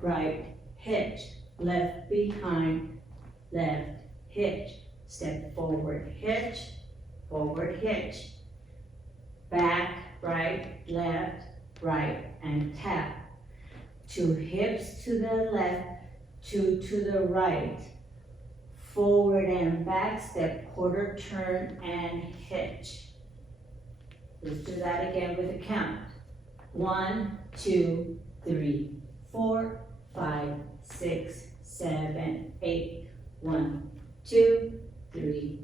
right, hitch, left behind, left, hitch, step forward, hitch, back, right, left, right, and tap. 2 hips to the left, 2 to the right, forward and back, step, quarter turn, and hitch. Let's do that again with a count. 1, 2, 3, 4, 5, 6, 7, 8. 1, 2, 3,